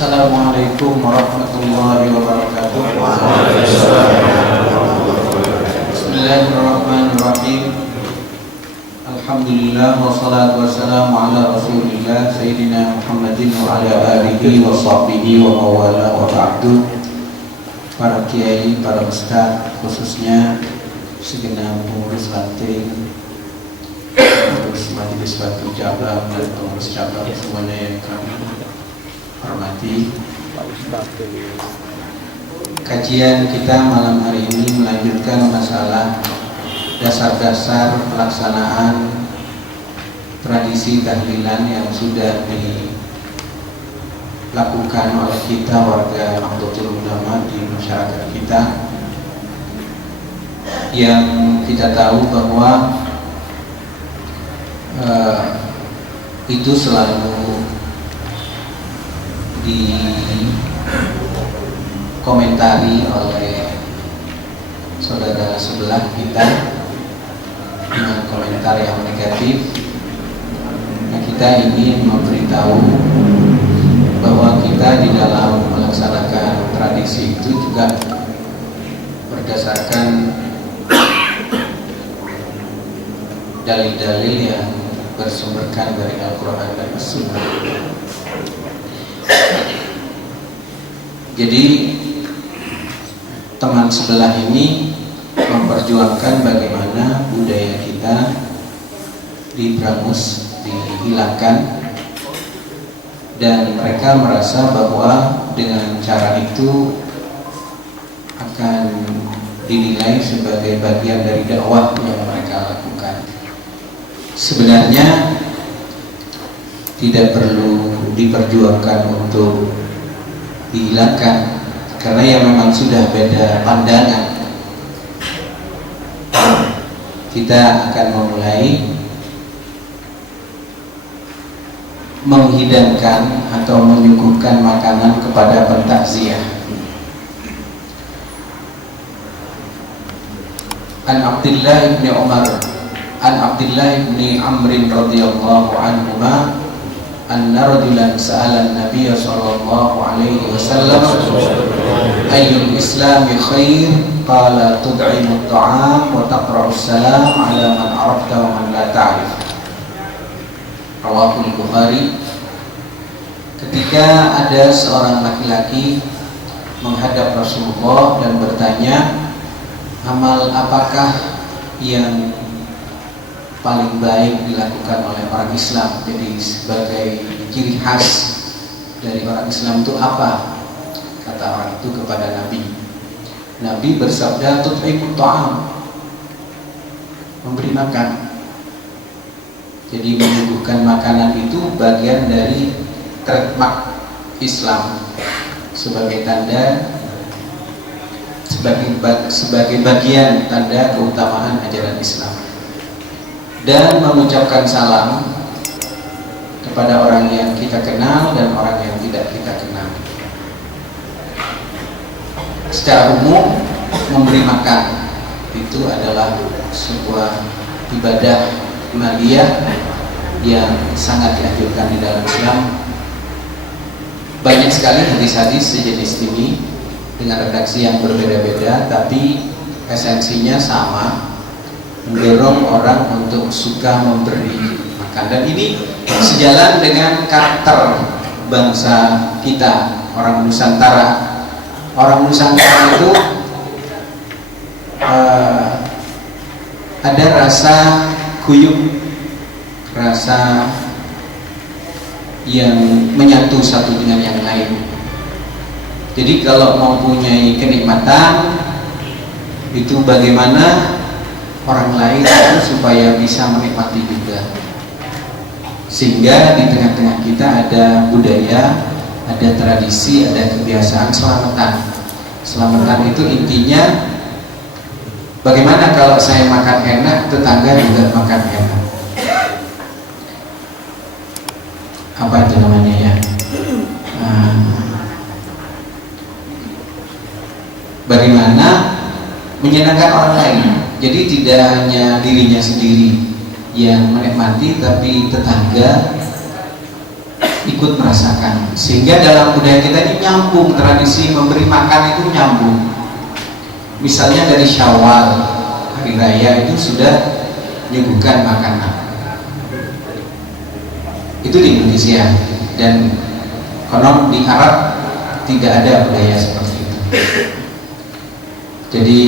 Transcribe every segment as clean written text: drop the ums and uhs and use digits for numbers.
Assalamualaikum warahmatullahi wabarakatuh. Bismillahirrahmanirrahim. Alhamdulillah wassalatu wassalamu ala Rasulillah Sayyidina Muhammadin wa ala alihi wa sahbihi wa mawala wa ba'du. Para kiai, para ustaz, khususnya segenap pengurus ranting, pengurus majelis batu cabang dan pengurus cabang semuanya yang kami hormati. Kajian kita malam hari ini melanjutkan masalah dasar-dasar pelaksanaan tradisi tahlilan yang sudah dilakukan oleh kita warga Nahdlatul Ulama di masyarakat kita, yang kita tahu bahwa itu selalu dikomentari oleh saudara sebelah kita dengan komentar yang negatif. Nah, kita ingin memberitahu bahwa kita di dalam melaksanakan tradisi itu juga berdasarkan dalil-dalil yang bersumberkan dari Al-Quran dan As-Sunnah. Jadi teman sebelah ini memperjuangkan bagaimana budaya kita diberangus, dihilangkan, dan mereka merasa bahwa dengan cara itu akan dinilai sebagai bagian dari dakwah yang mereka lakukan. Sebenarnya tidak perlu diperjuangkan untuk dihilangkan, karena ya memang sudah beda pandangan. Kita akan memulai menghidangkan atau menyuguhkan makanan kepada pentakziah. An Abdullah bin Umar, An Abdullah bin Amr radhiyallahu anhuma, anna rajulan sa'ala an-nabiy sallallahu alaihi wasallam ayyul islami khair, qala tud'imu at-ta'am wa taqra'u as-salam ala man 'arafta wa man la ta'rif. Rawahul Bukhari. Ketika ada seorang laki-laki menghadap Rasulullah dan bertanya, amal apakah yang paling baik dilakukan oleh orang Islam? Jadi sebagai ciri khas dari orang Islam itu apa? Kata orang itu kepada Nabi. Nabi bersabda, tut'imut ta'am, memberi makan. Jadi menyuguhkan makanan itu bagian dari trademark Islam, sebagai tanda, sebagai bagian tanda keutamaan ajaran Islam. Dan mengucapkan salam kepada orang yang kita kenal dan orang yang tidak kita kenal. Secara umum, memberi makan itu adalah sebuah ibadah maliyah yang sangat dianjurkan di dalam Islam. Banyak sekali hadis-hadis sejenis ini dengan redaksi yang berbeda-beda, tapi esensinya sama, mendorong orang untuk suka memberi makan. Dan ini sejalan dengan karakter bangsa kita, orang Nusantara. Orang Nusantara itu ada rasa guyup, rasa yang menyatu satu dengan yang lain. Jadi kalau mempunyai kenikmatan itu, bagaimana orang lain itu supaya bisa menikmati juga. Sehingga di tengah-tengah kita ada budaya, ada tradisi, ada kebiasaan selamatan. Selamatan itu intinya, bagaimana kalau saya makan enak, tetangga juga makan enak. Apa itu namanya ya? Bagaimana menyenangkan orang lain. Jadi tidak hanya dirinya sendiri yang menikmati, tapi tetangga ikut merasakan, sehingga dalam budaya kita ini nyambung, tradisi memberi makan itu nyambung. Misalnya dari Syawal, hari raya itu sudah menyuguhkan makanan. Itu di Indonesia, dan konon di Arab tidak ada budaya seperti itu. Jadi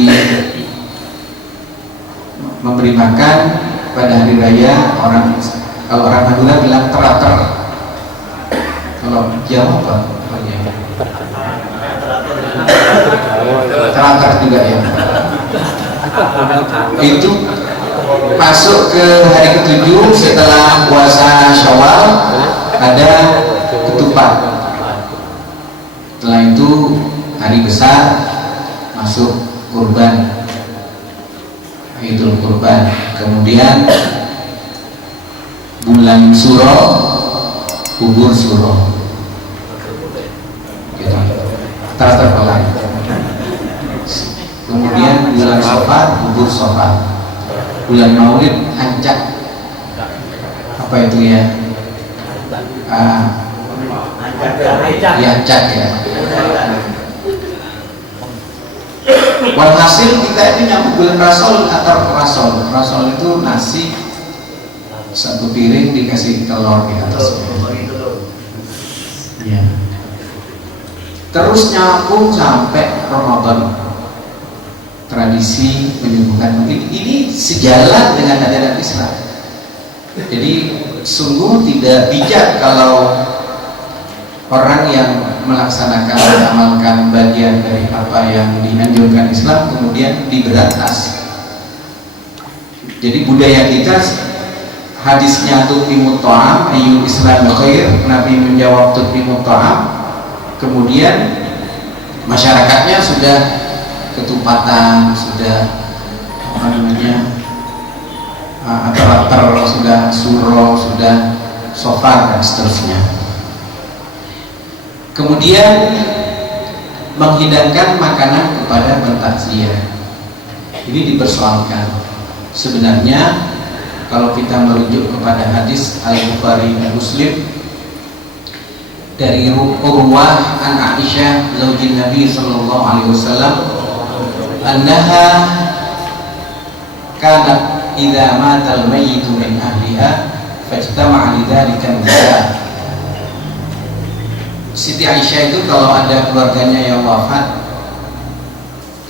memberi makan pada hari raya, kalau orang Madura bilang terater, kalau Jawa apa? Terater juga ya. Itu masuk ke hari ke-7 setelah puasa Syawal, ada ketupat. Setelah itu hari besar, masuk kurban, Idul Kurban. Kemudian bulan Suro, bubur Suro, gitu. Terpelan. Kemudian bulan Safar, bubur Safar. Bulan Maulid, ancak. Apa itu ya? Ancak ya. Walhasil kita ini nyambung bulan Rasol atau Rasol. Rasol itu nasi satu piring dikasih telur di atasnya. Ya. Terus nyambung sampai Ramadan. Tradisi menyuguhkan ini sejalan dengan ajaran Islam. Jadi sungguh tidak bijak kalau orang yang melaksanakan, mengamalkan bagian dari apa yang dianjurkan Islam kemudian diberantas. Jadi budaya kita, hadisnya tu'imut ta'am ayyul Islam khair, Nabi menjawab tu'imut ta'am, kemudian masyarakatnya sudah ketupatan, sudah apa namanya, atar-atar, sudah suro, sudah sofar dan seterusnya. Kemudian menghidangkan makanan kepada bertakziah, ini dipersoalkan. Sebenarnya kalau kita merujuk kepada hadis Al-Bukhari dan Muslim dari Urwah an Aisyah zaujin Nabi sallallahu alaihi wasallam, annaha kanat idza mata al-mayyit min ahliha fajtama'a lidzalika nisa. Siti Aisyah itu kalau ada keluarganya yang wafat,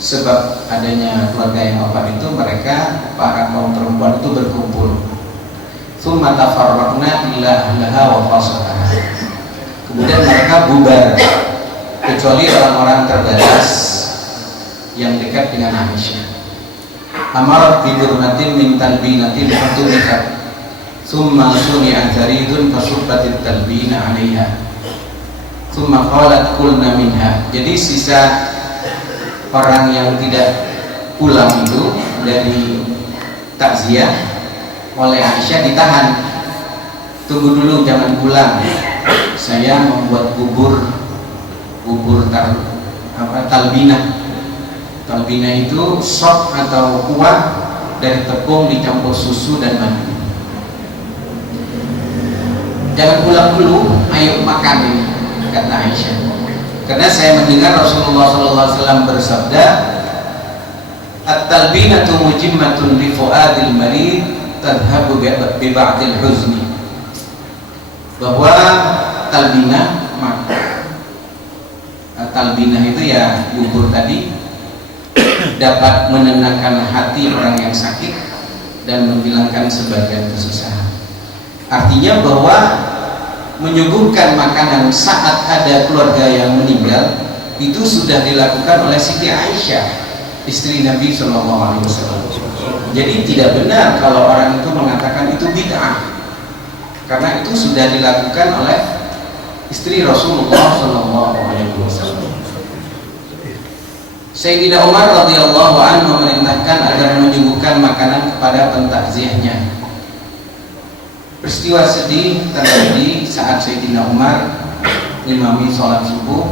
sebab adanya keluarga yang wafat itu mereka para kaum perempuan itu berkumpul. Tsumma tafarraqna illa ahlaha wa fasalaha. Kemudian mereka bubar kecuali orang-orang terbatas yang dekat dengan Aisyah. Amarat bi burnatin min talbinatin fatulikat. Tsumma suni'a zaridun fasubbatit talbina 'alaiha. Tsumma qalat kulna minha. Jadi sisa orang yang tidak pulang itu dari takziah oleh Aisyah ditahan. Tunggu dulu, jangan pulang. Saya membuat bubur talbinah. Talbinah itu sop atau kuah dari tepung dicampur susu dan madu. Jangan pulang dulu, ayo makan ini, kata Aisyah. Karena saya mendengar Rasulullah SAW bersabda, at-talbinatu mujimmatun li fuadil marid tadhhabu bi ba'dil huzni. Bahwa talbinah itu ya bubur tadi dapat menenangkan hati orang yang sakit dan menghilangkan sebagian kesusahan. Artinya bahwa menyuguhkan makanan saat ada keluarga yang meninggal itu sudah dilakukan oleh Siti Aisyah, istri Nabi SAW. Jadi tidak benar kalau orang itu mengatakan itu bid'ah, karena itu sudah dilakukan oleh istri Rasulullah SAW. Sayyidina Umar radhiyallahu anhu memerintahkan agar menyuguhkan makanan kepada pentakziahnya. Peristiwa sedih terjadi saat Sayyidina Umar ngimami sholat subuh.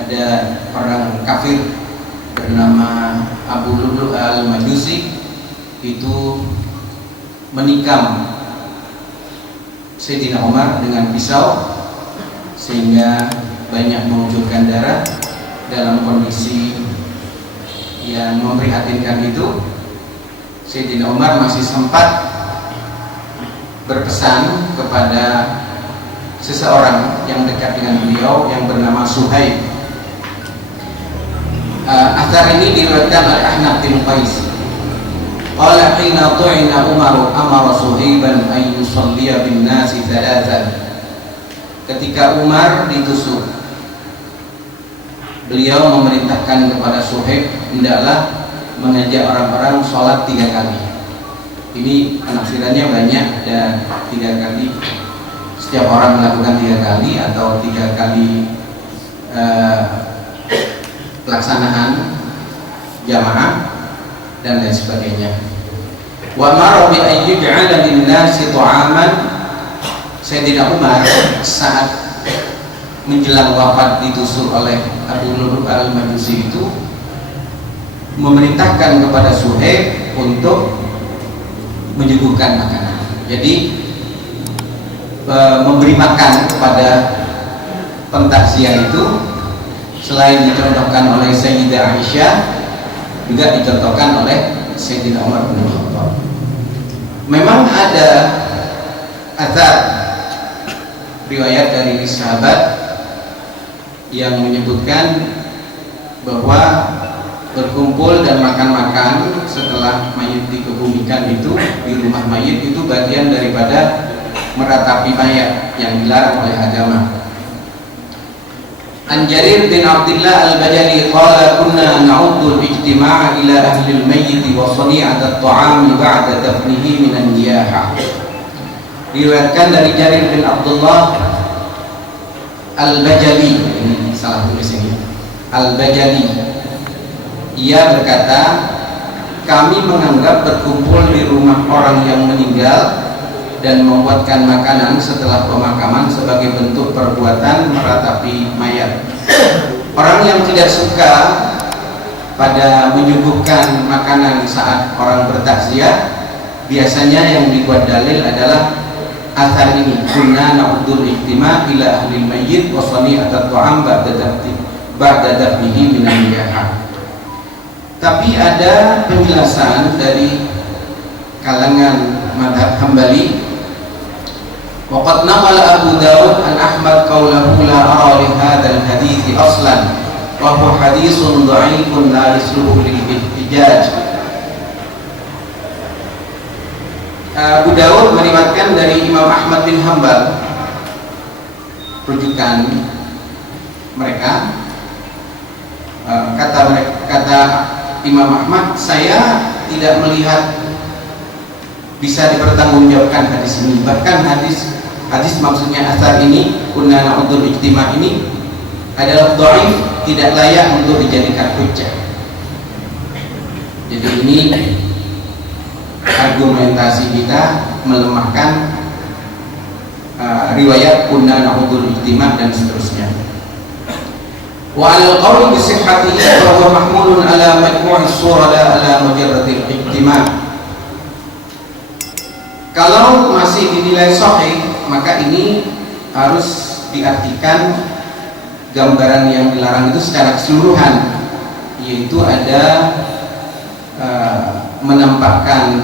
Ada orang kafir bernama Abu Lu'lu' al-Majusi itu menikam Sayyidina Umar dengan pisau sehingga banyak mengucurkan darah. Dalam kondisi yang memprihatinkan itu, Sayyidina Umar masih sempat berpesan kepada seseorang yang dekat dengan beliau yang bernama Suhaib. Athar ini diriwayatkan oleh Ahnaf bin Qais. Qala hina tu'ina Umar amara Suhaiban an yusalliya bin nasi thalathan. Ketika Umar ditusuk, beliau memerintahkan kepada Suhaib hendaklah mengajak orang-orang sholat 3 kali. Ini penafsirannya banyak, dan 3 kali setiap orang melakukan 3 kali atau 3 kali pelaksanaan jamaah dan lain sebagainya. Wa mara bi an yuj'ala lin-nasi ta'aman. Sayyidina Umar saat menjelang wafat ditusuk oleh Abu Lu'lu' al-Majusi itu memerintahkan kepada Suhaib untuk menyuguhkan makanan. Jadi memberi makan kepada pentakziah itu selain dicontohkan oleh Sayyidah Aisyah, juga dicontohkan oleh Sayyidina Umar bin Khattab. Memang ada athar riwayat dari sahabat yang menyebutkan bahwa berkumpul dan makan-makan setelah mayit dikebumikan itu di rumah mayit itu bagian daripada meratapi mayat yang dilarang oleh agama. An Jarir bin Abdullah al-Bajali qala kunna na'uddu al-ijtima'a ila ahli al-mayyit wa sani'at at-ta'am ba'da dafnihi min an-niyaha. Diriwayatkan dari Jarir bin Abdullah al-Bajali, ini salah tulis ini, al-Bajali. Ia berkata, kami menganggap berkumpul di rumah orang yang meninggal dan membuatkan makanan setelah pemakaman sebagai bentuk perbuatan meratapi mayat. Orang yang tidak suka pada menyuguhkan makanan saat orang bertakziah, biasanya yang dibuat dalil adalah athar ini, kunna na'udul ihtima ila ahli mayyit wa sani'at at-ta'am ba'da dafnihi minan niyaha. Tapi ada penjelasan dari kalangan mazhab Hambali. Waqad naqala Abu Dawud an Ahmad qawlahu la ara li hadzal hadits aslan wa huwa haditsun dha'ifun la yasluhu lil ihtijaj. Abu Dawud meriwayatkan dari Imam Ahmad bin Hanbal, rujukan mereka, kata Imam Ahmad, saya tidak melihat bisa dipertanggungjawabkan hadis ini. Bahkan hadis maksudnya asar ini, kunna na'udul ijtima' ini adalah dhaif, tidak layak untuk dijadikan hujjah. Jadi ini argumentasi kita melemahkan riwayat kunna na'udul ijtima' dan seterusnya. Wa al-qawl bi sihhatihi wa huwa mahmulun ala majmu'is surah la ala mujarradil ijtima'. Kalau masih dinilai sahih, maka ini harus diartikan gambaran yang dilarang itu secara keseluruhan, yaitu ada menampakkan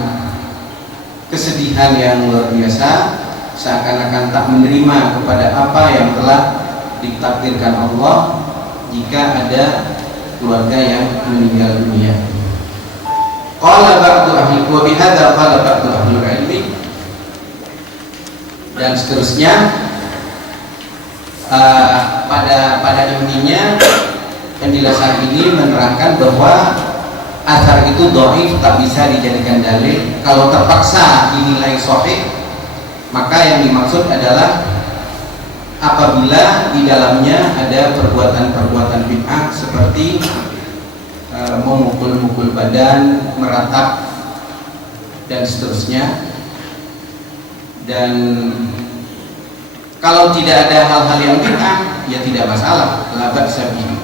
kesedihan yang luar biasa, seakan-akan tak menerima kepada apa yang telah ditakdirkan Allah jika ada keluarga yang meninggal dunia. Qala ba'du ahli wa bihadza qala ba'du ahli ilmi, dan seterusnya. Pada intinya penjelasan ini menerangkan bahwa asar itu dhaif, tak bisa dijadikan dalil. Kalau terpaksa dinilai sahih, maka yang dimaksud adalah apabila di dalamnya ada perbuatan-perbuatan bid'ah seperti memukul-mukul badan, meratap, dan seterusnya. Dan kalau tidak ada hal-hal yang bid'ah, ya tidak masalah, la ba'sa bihi.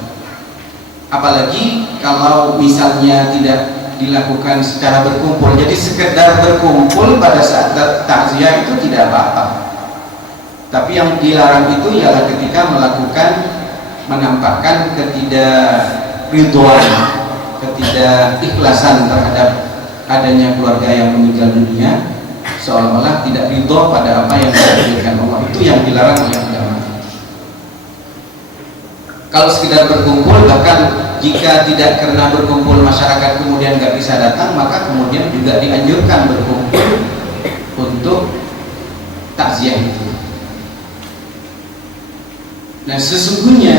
Apalagi kalau misalnya tidak dilakukan secara berkumpul, jadi sekedar berkumpul pada saat takziah itu tidak apa-apa. Tapi yang dilarang itu ialah ketika melakukan, menampakkan ketidakridhoan, ketidakikhlasan terhadap adanya keluarga yang meninggal dunia, seolah-olah tidak ridho pada apa yang ditakdirkan Allah. Itu yang dilarang oleh agama. Kalau sekedar berkumpul, bahkan jika tidak karena berkumpul masyarakat kemudian nggak bisa datang, maka kemudian juga dianjurkan berkumpul untuk takziah itu. Nah, sesungguhnya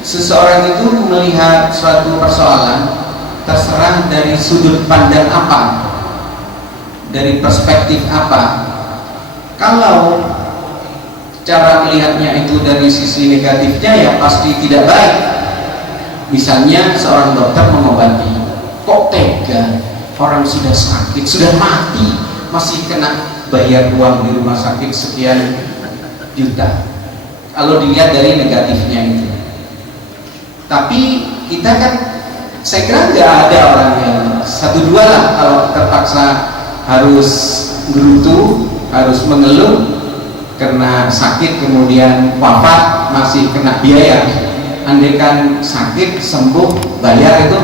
seseorang itu melihat suatu persoalan terserah dari sudut pandang apa, dari perspektif apa. Kalau cara melihatnya itu dari sisi negatifnya, ya pasti tidak baik. Misalnya seorang dokter mengobati, kok tega, orang sudah sakit, sudah mati, masih kena bayar uang di rumah sakit sekian juta. Kalau dilihat dari negatifnya itu. Tapi kita kan, saya kira nggak ada orang yang satu dua lah kalau terpaksa harus gerutu, harus mengeluh karena sakit kemudian wafat, masih kena biaya. Andaikan sakit sembuh bayar itu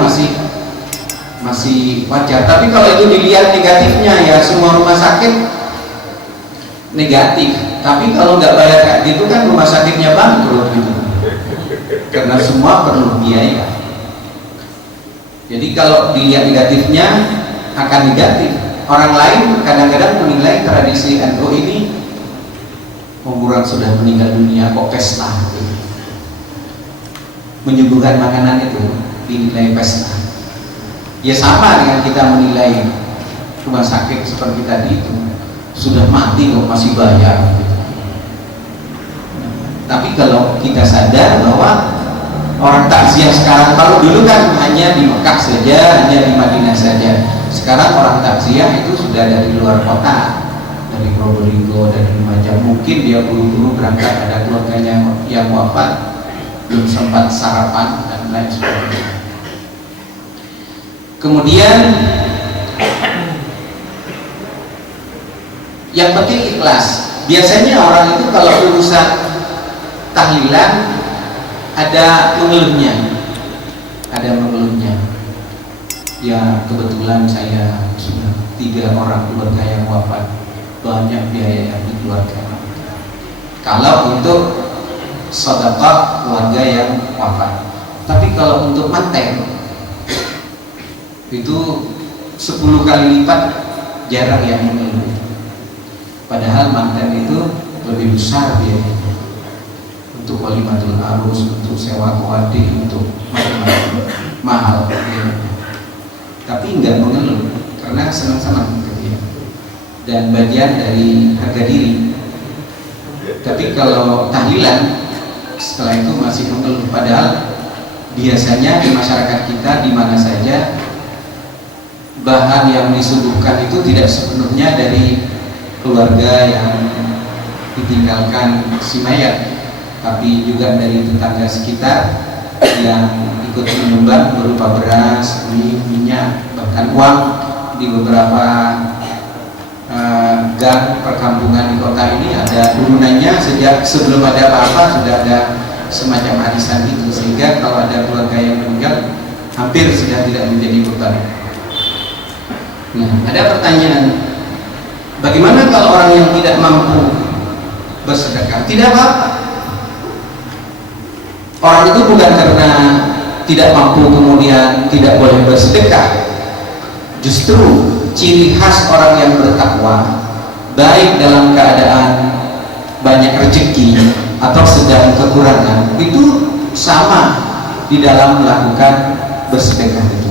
masih wajar. Tapi kalau itu dilihat negatifnya, ya semua rumah sakit negatif. Tapi kalau nggak bayar kayak gitu kan rumah sakitnya bangkrut gitu, karena semua perlu biaya. Jadi kalau dilihat negatifnya akan negatif. Orang lain kadang-kadang menilai tradisi NU ini, orang sudah meninggal dunia kok pesta gitu. Menyuguhkan makanan itu dinilai pesta. Ya sama dengan kita menilai rumah sakit seperti tadi itu, sudah mati kok masih bayar gitu. Tapi kalau kita sadar bahwa orang takziah sekarang, kalau dulu kan hanya di Mekah saja, hanya di Madinah saja. Sekarang orang takziah itu sudah dari luar kota, dari Probolinggo, dari Lumajang. Mungkin dia buru-buru berangkat, ada keluarganya yang wafat, belum sempat sarapan dan lain sebagainya. Kemudian yang penting ikhlas. Biasanya orang itu kalau urusan tahlilan ada mengeluhnya, ya kebetulan saya sudah 3 orang keluarga yang wafat, banyak biaya yang dikeluarkan. Kalau untuk sedekah keluarga yang wafat, tapi kalau untuk manten itu 10 kali lipat jarang yang mengeluh. Padahal manten itu lebih besar biayanya, untuk walimatul arus, untuk sewa kawadi, untuk macam-macam mahal ya. Tapi enggak mengeluh karena senang-senang gitu ya, dan bagian dari harga diri. Tapi kalau tahlilan setelah itu masih mengeluh, padahal biasanya di masyarakat kita di mana saja bahan yang disuguhkan itu tidak sepenuhnya dari keluarga yang ditinggalkan si mayat, tapi juga dari tetangga sekitar yang ikut menyumbang berupa beras, minyak, bahkan uang. Di beberapa gang perkampungan di kota ini ada turunannya, sejak sebelum ada apa-apa sudah ada semacam arisan itu, sehingga kalau ada keluarga yang meninggal hampir sudah tidak menjadi beban. Nah, ada pertanyaan, bagaimana kalau orang yang tidak mampu bersedekah? Tidak apa-apa. Orang itu bukan karena tidak mampu kemudian tidak boleh bersedekah. Justru ciri khas orang yang bertakwa, baik dalam keadaan banyak rezeki atau sedang kekurangan, itu sama di dalam melakukan bersedekah itu.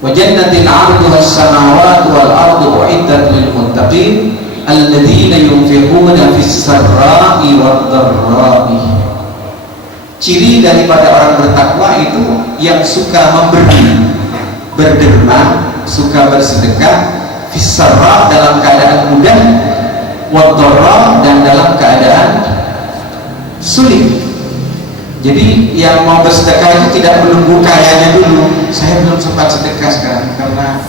Wa jannatin 'arduha as-samawati wal ardu u'iddat lil muttaqin alladzina yunfiquna fis sarra'i wad dharra'i. Ciri daripada orang bertakwa itu yang suka memberi, berderma, suka bersedekah, fis sarra dalam keadaan mudah, wad dharra dan dalam keadaan sulit. Jadi yang mau bersedekah itu tidak menunggu kayanya dulu. Saya belum sempat sedekah sekarang karena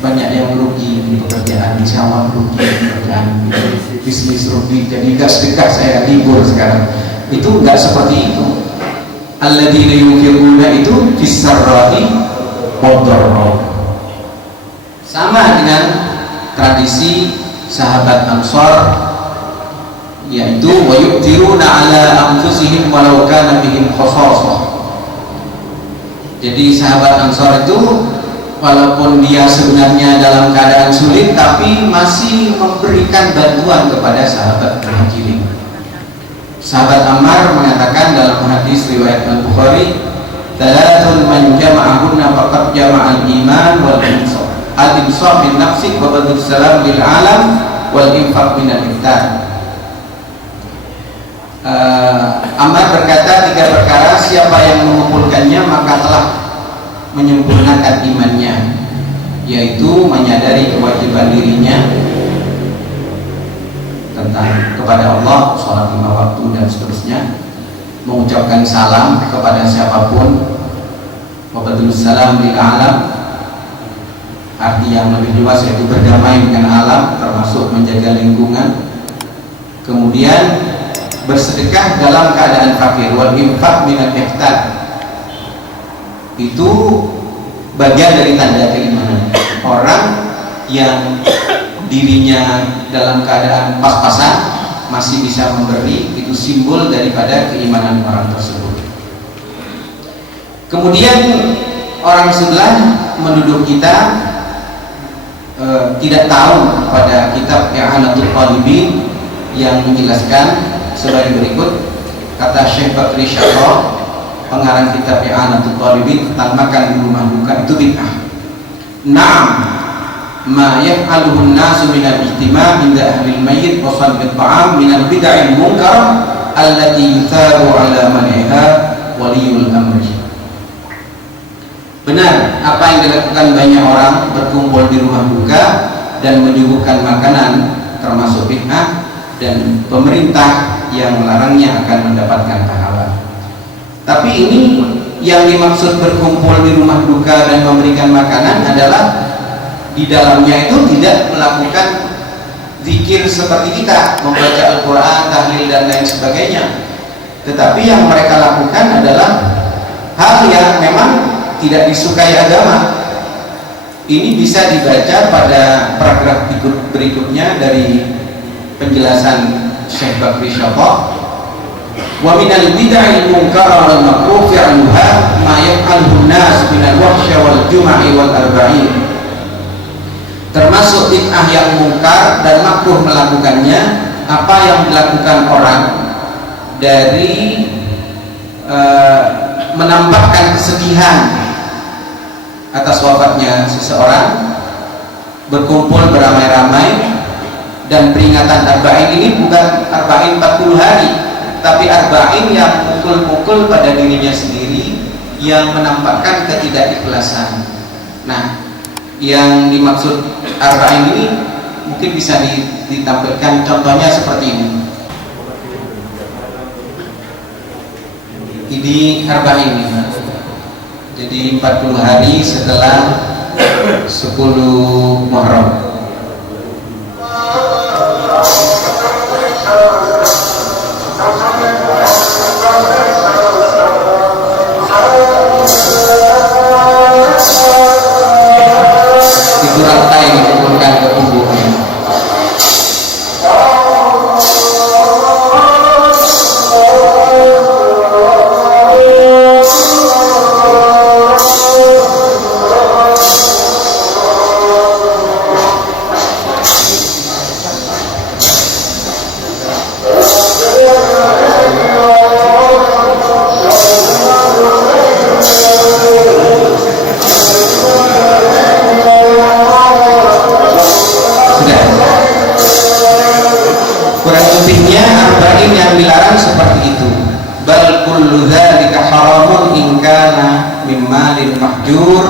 banyak yang rugi di pekerjaan, insya Allah rugi di pekerjaan, bisnis rugi, jadi gak sedekah saya libur sekarang. Itu gak seperti itu. Alladzina yunfiquna itu fis-sarra'i wad-dharra. Sama dengan tradisi sahabat Ansor, yaitu wa yu'thiruna ala anfusihim walau kana bihim khassasah. Jadi sahabat Ansor itu walaupun dia sebenarnya dalam keadaan sulit, tapi masih memberikan bantuan kepada sahabat Muhajirin. Sahabat Ammar mengatakan dalam hadis riwayat Al-Bukhari, "Thalathun man jama'ahunna faqad jama'al iman wal insaf. Al-insaf bin nafsi wa badrus salam lil alam wal infaq min al-iftar." Ammar berkata, 3 perkara siapa yang mengumpulkannya maka telah menyempurnakan imannya, yaitu menyadari kewajiban dirinya tentang kepada Allah, sholat 5 waktu dan seterusnya, mengucapkan salam kepada siapapun, wabadul salam lil alam, arti yang lebih luas yaitu berdamai dengan alam, termasuk menjaga lingkungan, kemudian bersedekah dalam keadaan fakir, wal infaq minal ihtar. Itu bagian dari tanda keimanan. Orang yang dirinya dalam keadaan pas-pasan masih bisa memberi, itu simbol daripada keimanan orang tersebut. Kemudian orang sebelah menuduh kita tidak tahu pada kitab I'anatul Talibin yang menjelaskan sebagai berikut. Kata Syekh Bakri Syarrah, pengarang kitab I'anatul Talibin, tentang makan di rumah duka itu bid'ah. Naam, ma yaf'aluhu an-nasu min al-ijtima' min ahli al-mayyit wa salbit ta'am min al-bid'il munkar allati yutharu 'ala man'iha waliyul amri. Benar apa yang dilakukan banyak orang berkumpul di rumah duka dan menyuguhkan makanan, termasuk bid'ah, dan pemerintah yang melarangnya akan mendapatkan pahala. Tapi ini yang dimaksud berkumpul di rumah duka dan memberikan makanan adalah di dalamnya itu tidak melakukan zikir seperti kita, membaca Al-Quran, tahlil dan lain sebagainya. Tetapi yang mereka lakukan adalah hal yang memang tidak disukai agama. Ini bisa dibaca pada paragraf berikutnya dari penjelasan Syekh Bakri Syarrah. Wa minal bid'il munkar wal makruh fi'luha ma yaf'aluhu an-nas min al-wahsy wal jum'i wal arba'in. Termasuk bid'ah yang mungkar dan makruh melakukannya apa yang dilakukan orang dari menampakkan kesedihan atas wafatnya seseorang, berkumpul beramai-ramai, dan peringatan arba'in ini bukan arba'in 40 hari, tapi arba'in yang pukul-pukul pada dirinya sendiri, yang menampakkan ketidakikhlasan. Nah, yang dimaksud arba'in ini mungkin bisa ditampilkan contohnya seperti ini. Ini arba'in ini. Jadi 40 hari setelah 10 Muharram. Itu rantai diturunkan ke tubuhnya. Dilarang seperti itu. Bal kullu dzalika haramun in kana mimmalil mahjur.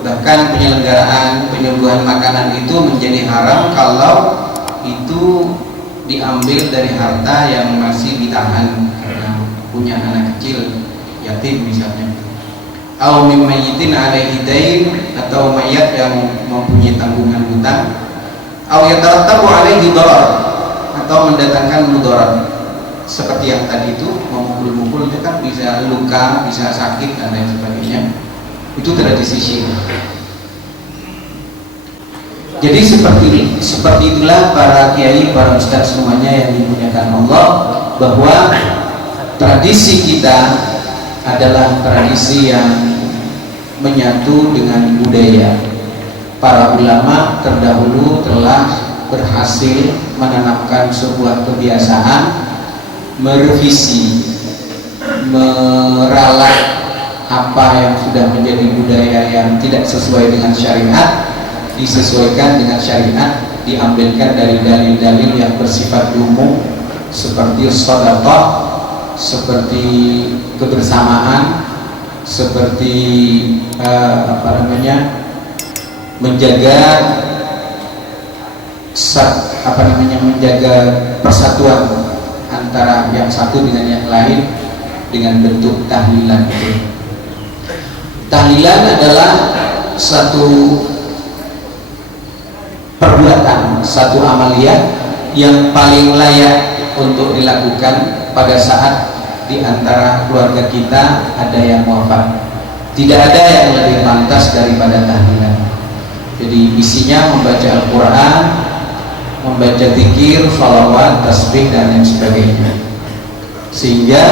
Bahkan penyelenggaraan penyuluhan makanan itu menjadi haram kalau itu diambil dari harta yang masih ditahan karena punya anak kecil yatim misalnya. au min mayyitin alaihi dain, atau mayat yang mempunyai tanggungan hutang, au yatarattabu alaihi darar, atau mendatangkan mudarat. Seperti yang tadi itu, memukul-mukul itu kan bisa luka, bisa sakit dan lain sebagainya. Itu tradisi Syiah. Jadi seperti itulah para kiai, para ustaz semuanya yang dimuliakan Allah, bahwa tradisi kita adalah tradisi yang menyatu dengan budaya. Para ulama terdahulu telah berhasil menanamkan sebuah kebiasaan, merevisi, meralat apa yang sudah menjadi budaya yang tidak sesuai dengan syariat, disesuaikan dengan syariat, diambilkan dari dalil-dalil yang bersifat umum seperti sedekah, seperti kebersamaan, seperti menjaga menjaga persatuan antara yang satu dengan yang lain dengan bentuk tahlilan. Tahlilan adalah satu perbuatan, satu amaliyah yang paling layak untuk dilakukan pada saat di antara keluarga kita ada yang wafat. Tidak ada yang lebih pantas daripada tahlilan. Jadi isinya membaca Al-Quran, membaca zikir, sholawat, tasbih dan lain sebagainya. Sehingga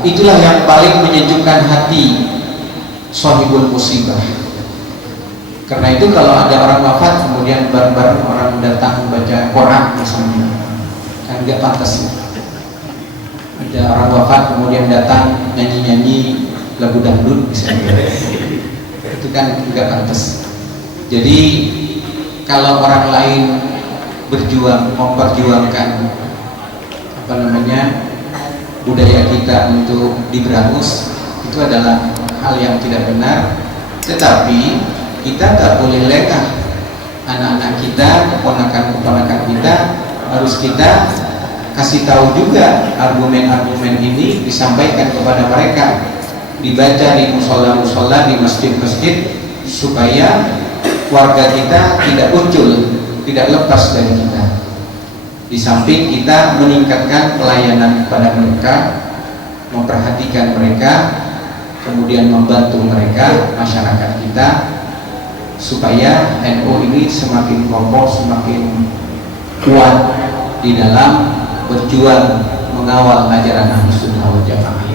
itulah yang paling menyejukkan hati sahibul musibah. Karena itu kalau ada orang wafat kemudian bareng-bareng orang datang membaca Quran misalnya, kan nggak pantas. Ada orang wafat kemudian datang nyanyi-nyanyi lagu dangdut misalnya, itu kan nggak pantas. Jadi kalau orang lain berjuang memperjuangkan budaya kita untuk diberangus, itu adalah hal yang tidak benar. Tetapi kita tak boleh lengah. Anak-anak kita, keponakan-keponakan kita harus kita kasih tahu juga argumen-argumen ini, disampaikan kepada mereka, dibaca di musola-musola, di masjid-masjid, supaya warga kita tidak ucul, tidak lepas dari kita. Di samping kita meningkatkan pelayanan kepada mereka, memperhatikan mereka, kemudian membantu mereka, masyarakat kita, supaya NU ini semakin kokoh, semakin kuat di dalam berjuang mengawal ajaran Ahlus Sunnah wal Jamaah.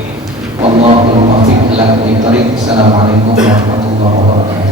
Wallahu a'lam bishawab. Assalamualaikum warahmatullahi wabarakatuh.